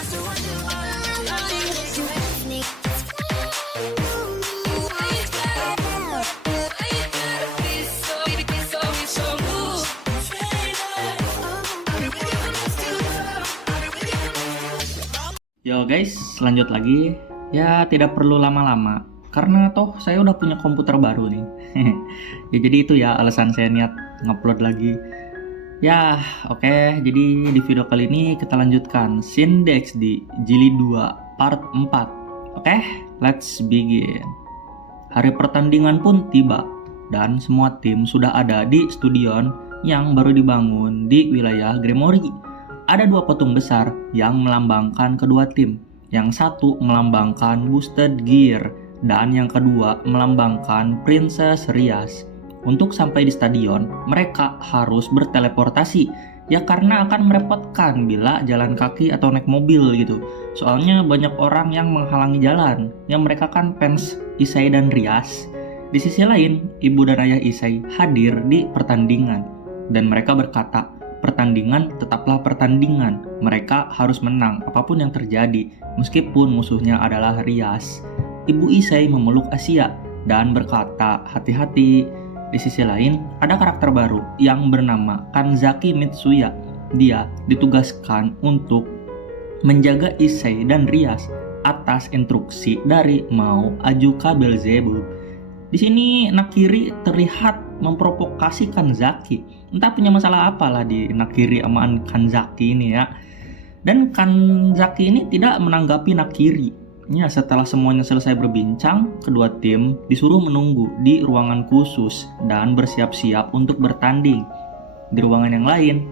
Yo guys, lanjut lagi. Ya tidak perlu lama-lama, karena toh saya udah punya komputer baru nih. Ya jadi itu ya alasan saya niat ngupload lagi. Ya oke, jadi di video kali ini kita lanjutkan Shin DxD Jilid 2 Part 4. Oke, let's begin. Hari pertandingan pun tiba, dan semua tim sudah ada di stadion yang baru dibangun di wilayah Gremory. Ada dua patung besar yang melambangkan kedua tim. Yang satu melambangkan Boosted Gear dan yang kedua melambangkan Princess Rias. Untuk sampai di stadion, mereka harus berteleportasi. Ya karena akan merepotkan bila jalan kaki atau naik mobil gitu. Soalnya banyak orang yang menghalangi jalan. Yang mereka kan fans Isai dan Rias. Di sisi lain, ibu dan ayah Isai hadir di pertandingan. Dan mereka berkata, pertandingan tetaplah pertandingan. Mereka harus menang apapun yang terjadi, meskipun musuhnya adalah Rias. Ibu Isai memeluk Asia dan berkata, hati-hati. Di sisi lain, ada karakter baru yang bernama Kanzaki Mitsuya. Dia ditugaskan untuk menjaga Isai dan Rias atas instruksi dari Mao Ajuka Belzebub. Di sini Nakiri terlihat memprovokasi Kanzaki. Entah punya masalah apalah di Nakiri sama Kanzaki ini ya. Dan Kanzaki ini tidak menanggapi Nakiri. Ya, setelah semuanya selesai berbincang, kedua tim disuruh menunggu di ruangan khusus dan bersiap-siap untuk bertanding. Di ruangan yang lain,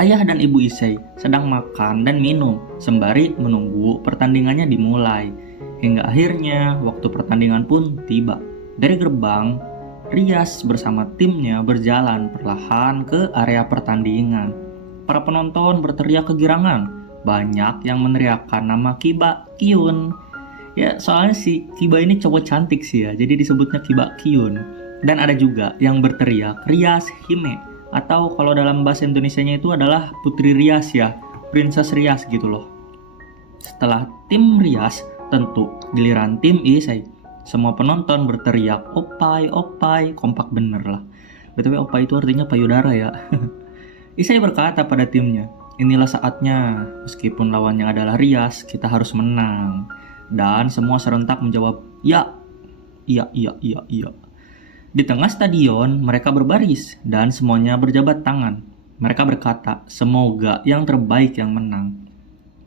ayah dan ibu Isai sedang makan dan minum sembari menunggu pertandingannya dimulai. Hingga akhirnya waktu pertandingan pun tiba. Dari gerbang, Rias bersama timnya berjalan perlahan ke area pertandingan. Para penonton berteriak kegirangan. Banyak yang meneriakkan nama Kiba Kyun. Ya, soalnya si Kiba ini cowok cantik sih ya, jadi disebutnya Kiba Kyun. Dan ada juga yang berteriak Rias Hime, atau kalau dalam bahasa Indonesianya itu adalah Putri Rias ya, Princess Rias gitu loh. Setelah tim Rias, tentu giliran tim Isai. Semua penonton berteriak opai, opai, kompak bener lah. BTW opai itu artinya payudara ya. Isai berkata pada timnya, inilah saatnya, meskipun lawannya adalah Rias, kita harus menang. Dan semua serentak menjawab, ya, iya. Di tengah stadion, mereka berbaris dan semuanya berjabat tangan. Mereka berkata, semoga yang terbaik yang menang.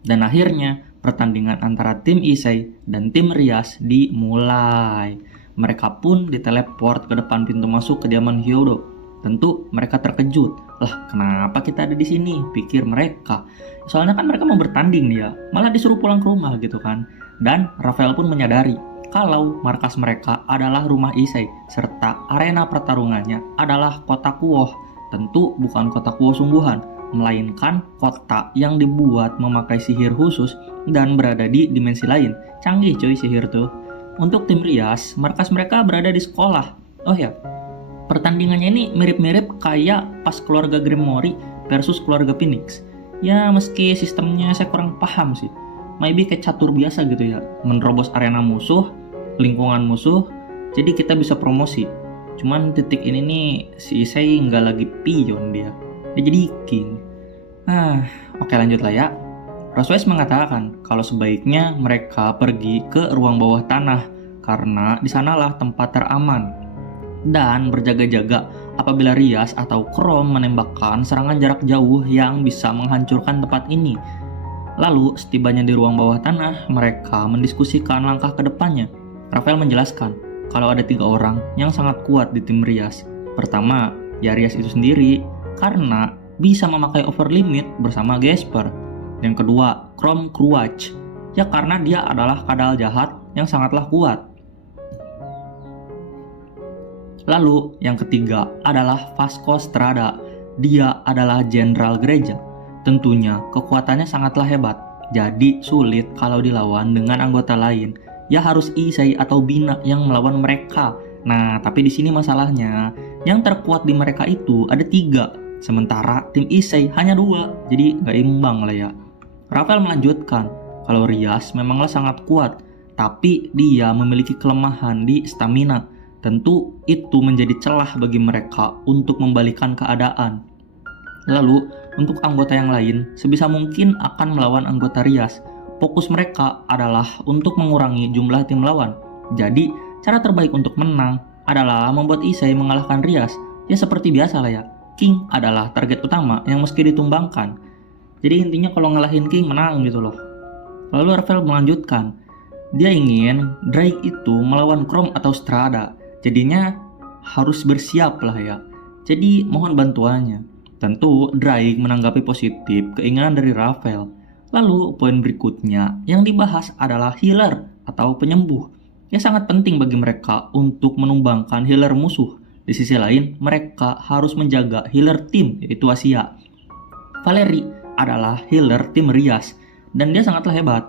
Dan akhirnya, pertandingan antara tim Isai dan tim Rias dimulai. Mereka pun diteleport ke depan pintu masuk kediaman Hyodo. Tentu mereka terkejut. Lah, kenapa kita ada di sini? Pikir mereka. Soalnya kan mereka mau bertanding dia, malah disuruh pulang ke rumah gitu kan. Dan Rafael pun menyadari kalau markas mereka adalah rumah Isai serta arena pertarungannya adalah kota Kuoh. Tentu bukan kota Kuoh sungguhan, melainkan kota yang dibuat memakai sihir khusus dan berada di dimensi lain. Canggih coy sihir tuh. Untuk tim Rias, markas mereka berada di sekolah. Oh ya, pertandingannya ini mirip-mirip kayak pas keluarga Gremory versus keluarga Phoenix. Ya meski sistemnya saya kurang paham sih. Maybe kayak catur biasa gitu ya, menerobos arena musuh, lingkungan musuh, jadi kita bisa promosi. Cuman titik ini nih si Isai nggak lagi pion dia jadi king. Oke lanjut lah ya. Roswes mengatakan kalau sebaiknya mereka pergi ke ruang bawah tanah karena di sanalah tempat teraman dan berjaga-jaga apabila Rias atau Chrome menembakkan serangan jarak jauh yang bisa menghancurkan tempat ini. Lalu setibanya di ruang bawah tanah, mereka mendiskusikan langkah ke depannya. Rafael menjelaskan kalau ada 3 orang yang sangat kuat di tim Rias. Pertama, ya Rias itu sendiri, karena bisa memakai overlimit bersama Gesper. Yang kedua, Chrome Cruach. Ya karena dia adalah kadal jahat yang sangatlah kuat. Lalu yang ketiga adalah Vasco Strada. Dia adalah jenderal gereja. Tentunya kekuatannya sangatlah hebat. Jadi sulit kalau dilawan dengan anggota lain. Ya harus Isai atau Bina yang melawan mereka. Nah, tapi di sini masalahnya, yang terkuat di mereka itu ada 3. Sementara tim Isai hanya 2, jadi nggak imbang lah ya. Rafael melanjutkan, kalau Rias memanglah sangat kuat, tapi dia memiliki kelemahan di stamina. Tentu itu menjadi celah bagi mereka untuk membalikan keadaan. Lalu, untuk anggota yang lain, sebisa mungkin akan melawan anggota Rias. Fokus mereka adalah untuk mengurangi jumlah tim lawan. Jadi, cara terbaik untuk menang adalah membuat Issei mengalahkan Rias. Ya seperti biasa lah ya, King adalah target utama yang mesti ditumbangkan. Jadi intinya kalau ngalahin King menang gitu loh. Lalu Rafael melanjutkan, dia ingin Drake itu melawan Chrome atau Strada. Jadinya harus bersiap lah ya. Jadi mohon bantuannya. Tentu Drake menanggapi positif keinginan dari Rafael. Lalu poin berikutnya yang dibahas adalah healer atau penyembuh. Ya sangat penting bagi mereka untuk menumbangkan healer musuh. Di sisi lain, mereka harus menjaga healer tim yaitu Asia. Valerie adalah healer tim Rias dan dia sangatlah hebat.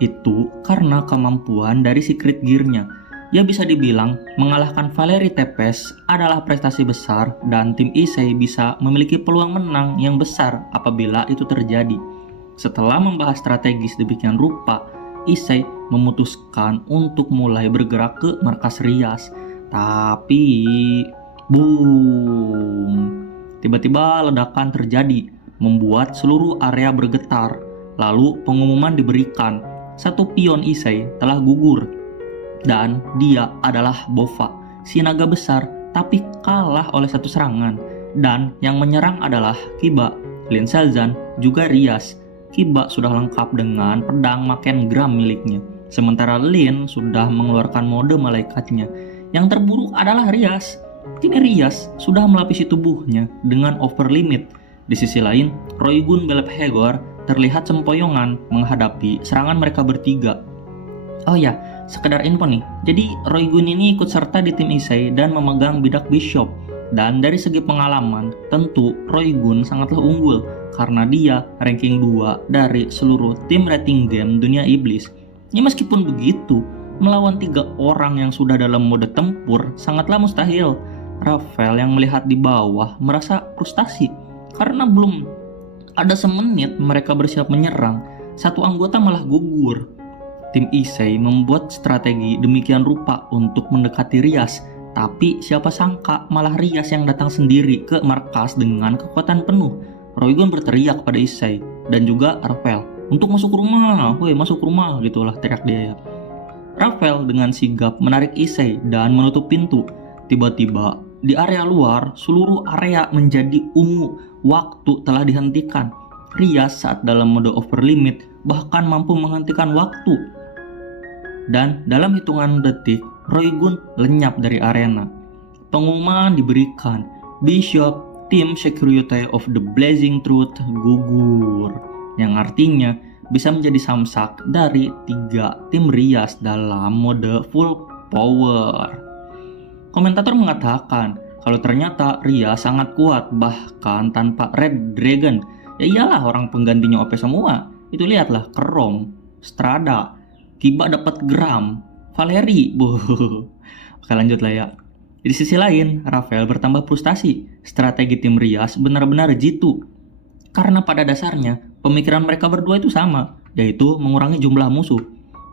Itu karena kemampuan dari secret gear-nya. Ya bisa dibilang mengalahkan Valerie Tepes adalah prestasi besar dan tim Issei bisa memiliki peluang menang yang besar apabila itu terjadi. Setelah membahas strategis demikian rupa, Issei memutuskan untuk mulai bergerak ke markas Rias. Tapi, boom! Tiba-tiba ledakan terjadi, membuat seluruh area bergetar. Lalu pengumuman diberikan, satu pion Issei telah gugur. Dan dia adalah Bova, si naga besar, tapi kalah oleh satu serangan. Dan yang menyerang adalah Kiba, Lin Selzan, juga Rias. Kiba sudah lengkap dengan pedang Maken Gram miliknya, sementara Lin sudah mengeluarkan mode malaikatnya. Yang terburuk adalah Rias. Kini Rias sudah melapisi tubuhnya dengan over limit. Di sisi lain, Roygun Belphegor terlihat sempoyongan menghadapi serangan mereka bertiga. Oh ya, sekedar info nih. Jadi Roygun ini ikut serta di tim Issei dan memegang bidak Bishop. Dan dari segi pengalaman, tentu Roygun sangatlah unggul karena dia ranking 2 dari seluruh tim rating game dunia iblis. Ya meskipun begitu, melawan 3 orang yang sudah dalam mode tempur sangatlah mustahil. Rafael yang melihat di bawah merasa frustasi karena belum ada semenit mereka bersiap menyerang, satu anggota malah gugur. Tim Issei membuat strategi demikian rupa untuk mendekati Rias, tapi siapa sangka malah Rias yang datang sendiri ke markas dengan kekuatan penuh. Roygun berteriak pada Issei dan juga Rafael untuk masuk rumah, woi masuk rumah gitulah teriak dia ya. Rafael dengan sigap menarik Issei dan menutup pintu. Tiba-tiba di area luar seluruh area menjadi ungu, waktu telah dihentikan. Rias saat dalam mode over limit bahkan mampu menghentikan waktu. Dan dalam hitungan detik, Roygun lenyap dari arena. Pengumuman diberikan, Bishop Team Security of the Blazing Truth gugur, yang artinya bisa menjadi samsak dari 3 tim Rias dalam mode full power. Komentator mengatakan kalau ternyata Rias sangat kuat bahkan tanpa Red Dragon. Ya iyalah orang penggantinya OP semua. Itu lihatlah Chrome, Strada, Kiba dapat Gram, Valerie. Oke lanjut lah ya. Di sisi lain, Rafael bertambah frustasi. Strategi tim Rias benar-benar jitu. Karena pada dasarnya, pemikiran mereka berdua itu sama, yaitu mengurangi jumlah musuh.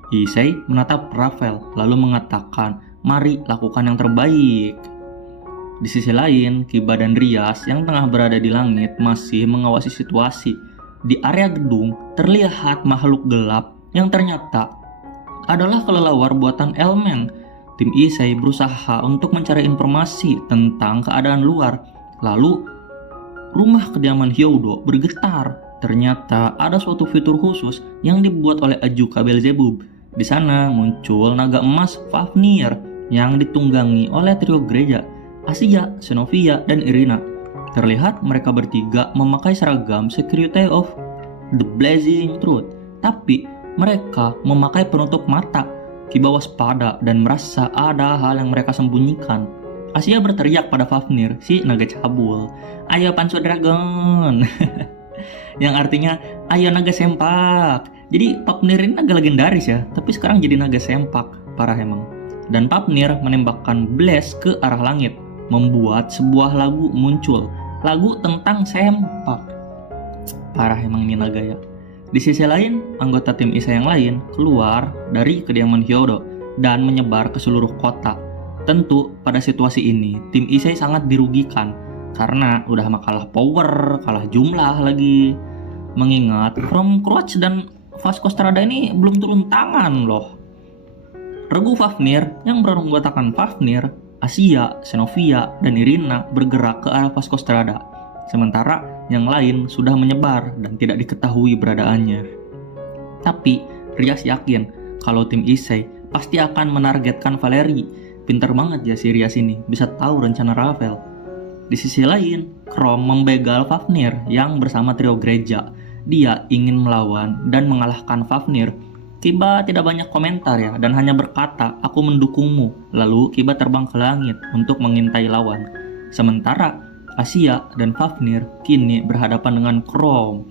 Issei menatap Rafael, lalu mengatakan, mari lakukan yang terbaik. Di sisi lain, Kiba dan Rias yang tengah berada di langit masih mengawasi situasi. Di area gedung, terlihat makhluk gelap yang ternyata adalah kelelawar buatan Elmen. Tim Issei berusaha untuk mencari informasi tentang keadaan luar. Lalu, rumah kediaman Hyodo bergetar. Ternyata ada suatu fitur khusus yang dibuat oleh Ajuka Beelzebub. Di sana muncul naga emas Fafnir yang ditunggangi oleh trio gereja, Asia, Xenovia, dan Irina. Terlihat mereka bertiga memakai seragam Security of the Blazing Truth, tapi mereka memakai penutup mata. Kiba waspada dan merasa ada hal yang mereka sembunyikan. Asia berteriak pada Fafnir, si naga cabul, "Ayo Pansu Dragon!" Yang artinya, "Ayo naga sempak!" Jadi Fafnir ini naga legendaris ya, tapi sekarang jadi naga sempak, parah emang. Dan Fafnir menembakkan blast ke arah langit, membuat sebuah lagu muncul, lagu tentang sempak. Parah emang ini naga ya. Di sisi lain, anggota tim Issei yang lain keluar dari kediaman Hyodo dan menyebar ke seluruh kota. Tentu pada situasi ini, tim Issei sangat dirugikan karena udah kalah power, kalah jumlah lagi. Mengingat Chrome Crouch dan Vasco Strada ini belum turun tangan loh. Regu Fafnir yang beranggotakan Fafnir, Asia, Xenovia, dan Irina bergerak ke arah Vasco Strada. Sementara yang lain sudah menyebar dan tidak diketahui beradaannya. Tapi Rias yakin kalau tim Issei pasti akan menargetkan Valeri. Pintar banget ya si Rias ini, bisa tahu rencana Ravel. Di sisi lain, Chrome membegal Fafnir yang bersama trio gereja. Dia ingin melawan dan mengalahkan Fafnir. Kiba tidak banyak komentar ya, dan hanya berkata, "Aku mendukungmu." Lalu Kiba terbang ke langit untuk mengintai lawan. Sementara Asia dan Fafnir kini berhadapan dengan Chrome.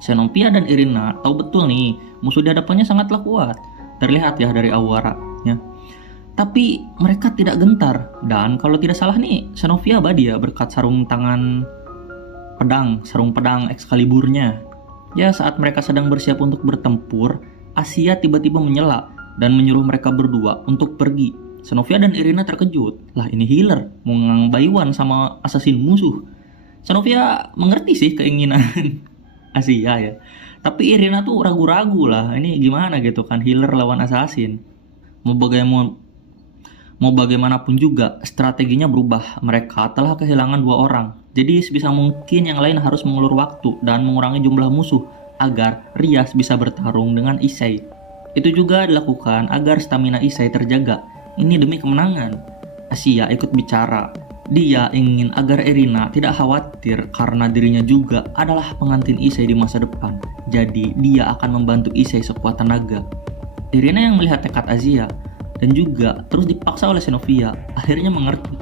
Xenopia dan Irina tahu betul nih, musuh di hadapannya sangatlah kuat. Terlihat ya dari auranya. Tapi mereka tidak gentar, dan kalau tidak salah nih, Xenovia abadi ya berkat sarung pedang Excaliburnya. Ya, saat mereka sedang bersiap untuk bertempur, Asia tiba-tiba menyela dan menyuruh mereka berdua untuk pergi. Xenovia dan Irina terkejut. Lah, ini healer, mau ngambaiwan sama assassin musuh. Xenovia mengerti sih keinginan Asia ya. Tapi Irina tuh ragu-ragu lah, ini gimana gitu kan, healer lawan assassin. Mau bagaimanapun juga, strateginya berubah. Mereka telah kehilangan 2 orang. Jadi sebisa mungkin yang lain harus mengulur waktu dan mengurangi jumlah musuh agar Rias bisa bertarung dengan Issei. Itu juga dilakukan agar stamina Issei terjaga. Ini demi kemenangan. Asia ikut bicara. Dia ingin agar Irina tidak khawatir karena dirinya juga adalah pengantin Issei di masa depan. Jadi dia akan membantu Issei sekuat tenaga. Irina yang melihat tekad Asia dan juga terus dipaksa oleh Xenovia akhirnya mengerti.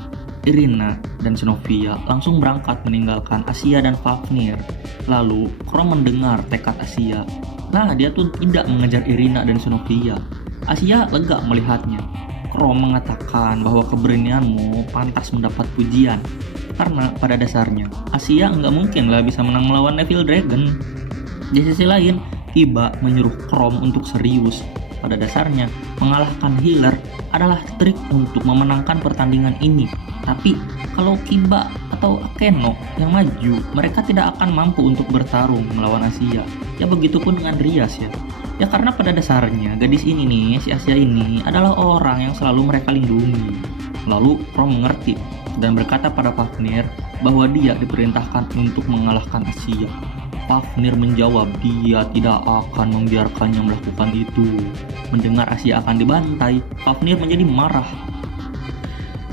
Irina dan Xenovia langsung berangkat meninggalkan Asia dan Fafnir. Lalu Chrome mendengar tekad Asia. Nah, dia tuh tidak mengejar Irina dan Xenovia. Asia lega melihatnya. Chrome mengatakan bahwa keberanianmu pantas mendapat pujian. Karena pada dasarnya, Asia nggak mungkin lah bisa menang melawan Neville Dragon. Di sisi lain, Kiba menyuruh Chrome untuk serius. Pada dasarnya, mengalahkan healer adalah trik untuk memenangkan pertandingan ini. Tapi, kalau Kiba atau Akeno yang maju, mereka tidak akan mampu untuk bertarung melawan Asia. Ya begitupun dengan Rias ya. Ya karena pada dasarnya gadis ini nih, si Asia ini adalah orang yang selalu mereka lindungi. Lalu Chrome mengerti dan berkata pada Fafnir bahwa dia diperintahkan untuk mengalahkan Asia. Fafnir menjawab dia tidak akan membiarkannya melakukan itu. Mendengar Asia akan dibantai, Fafnir menjadi marah.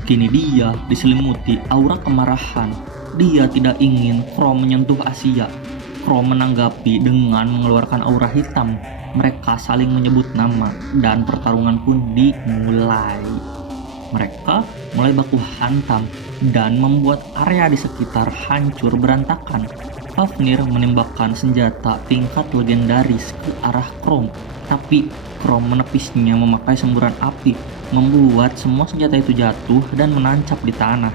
Kini dia diselimuti aura kemarahan. Dia tidak ingin Chrome menyentuh Asia. Chrome menanggapi dengan mengeluarkan aura hitam. Mereka saling menyebut nama dan pertarungan pun dimulai. Mereka mulai baku hantam dan membuat area di sekitar hancur berantakan. Fafnir menembakkan senjata tingkat legendaris ke arah Chrome, tapi Chrome menepisnya memakai semburan api, membuat semua senjata itu jatuh dan menancap di tanah.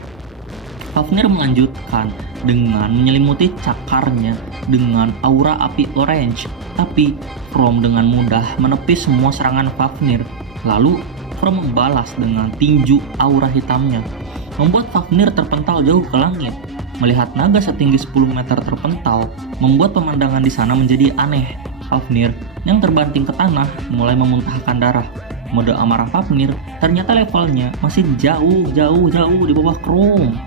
Fafnir melanjutkan dengan menyelimuti cakarnya dengan aura api orange, tapi Chrome dengan mudah menepis semua serangan Fafnir. Lalu Chrome membalas dengan tinju aura hitamnya, membuat Fafnir terpental jauh ke langit. Melihat naga setinggi 10 meter terpental, membuat pemandangan di sana menjadi aneh. Fafnir yang terbanting ke tanah mulai memuntahkan darah. Mode amarah Fafnir ternyata levelnya masih jauh di bawah Chrome.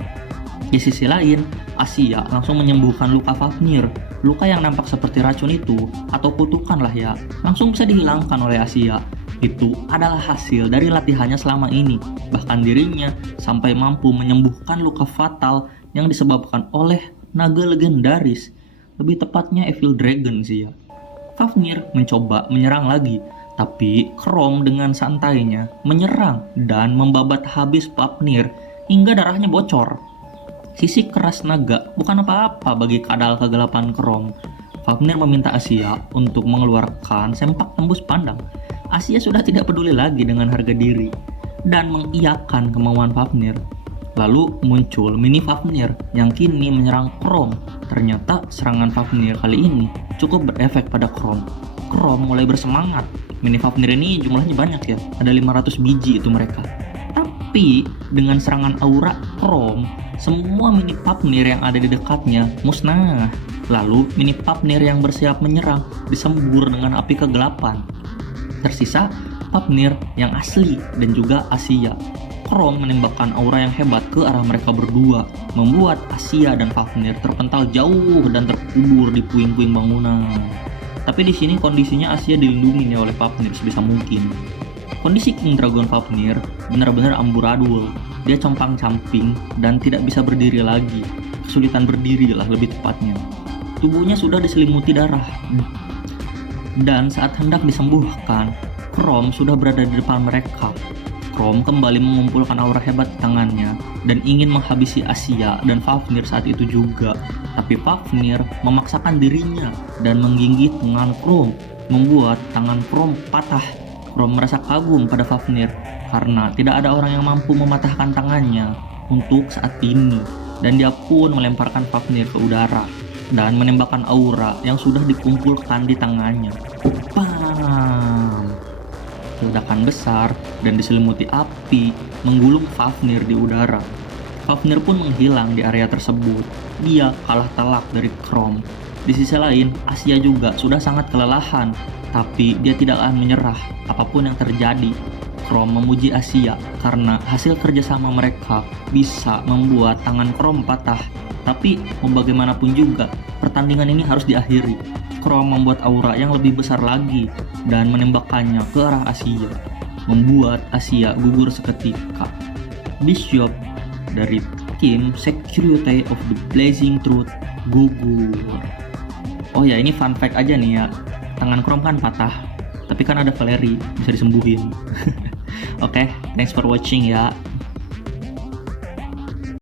Di sisi lain, Asia langsung menyembuhkan luka Fafnir. Luka yang nampak seperti racun itu, atau kutukan lah ya, langsung bisa dihilangkan oleh Asia. Itu adalah hasil dari latihannya selama ini. Bahkan dirinya sampai mampu menyembuhkan luka fatal yang disebabkan oleh naga legendaris. Lebih tepatnya Evil Dragon sih ya. Fafnir mencoba menyerang lagi, tapi Chrome dengan santainya menyerang dan membabat habis Fafnir hingga darahnya bocor. Sisi keras naga bukan apa-apa bagi kadal kegelapan Chrome. Fafnir meminta Asia untuk mengeluarkan sempak tembus pandang. Asia sudah tidak peduli lagi dengan harga diri dan mengiyakan kemauan Fafnir. Lalu muncul mini Fafnir yang kini menyerang Chrome. Ternyata serangan Fafnir kali ini cukup berefek pada Chrome. Chrome mulai bersemangat. Mini Fafnir ini jumlahnya banyak ya, ada 500 biji itu mereka. Tapi dengan serangan aura Chrome, semua mini Fafnir yang ada di dekatnya musnah. Lalu mini Fafnir yang bersiap menyerang disembur dengan api kegelapan. Tersisa Fafnir yang asli dan juga Asia. Chrome menembakkan aura yang hebat ke arah mereka berdua, membuat Asia dan Fafnir terpental jauh dan terkubur di puing-puing bangunan. Tapi di sini kondisinya Asia dilindungi oleh Fafnir sebisa mungkin. Kondisi King Dragon Fafnir benar-benar amburadul. Dia compang-camping dan tidak bisa berdiri lagi. Kesulitan berdiri lah lebih tepatnya. Tubuhnya sudah diselimuti darah. Dan saat hendak disembuhkan, Chrome sudah berada di depan mereka. Chrome kembali mengumpulkan aura hebat di tangannya dan ingin menghabisi Asia dan Fafnir saat itu juga. Tapi Fafnir memaksakan dirinya dan menggigit tangan Chrome, membuat tangan Chrome patah. Chrome merasa kagum pada Fafnir karena tidak ada orang yang mampu mematahkan tangannya untuk saat ini. Dan dia pun melemparkan Fafnir ke udara dan menembakkan aura yang sudah dikumpulkan di tangannya. Bam! Ledakan besar dan diselimuti api menggulung Fafnir di udara. Fafnir pun menghilang di area tersebut. Dia kalah telak dari Chrome. Di sisi lain, Asia juga sudah sangat kelelahan, tapi dia tidak akan menyerah apapun yang terjadi. Chrome memuji Asia karena hasil kerjasama mereka bisa membuat tangan Chrome patah. Tapi mau bagaimanapun juga, pertandingan ini harus diakhiri. Chrome membuat aura yang lebih besar lagi dan menembakkannya ke arah Asia, membuat Asia gugur seketika. Bishop dari tim Security of the Blazing Truth gugur. Oh ya, ini fun fact aja nih ya, tangan Chrome kan patah, tapi kan ada Valeri, bisa disembuhin. Oke, thanks for watching ya.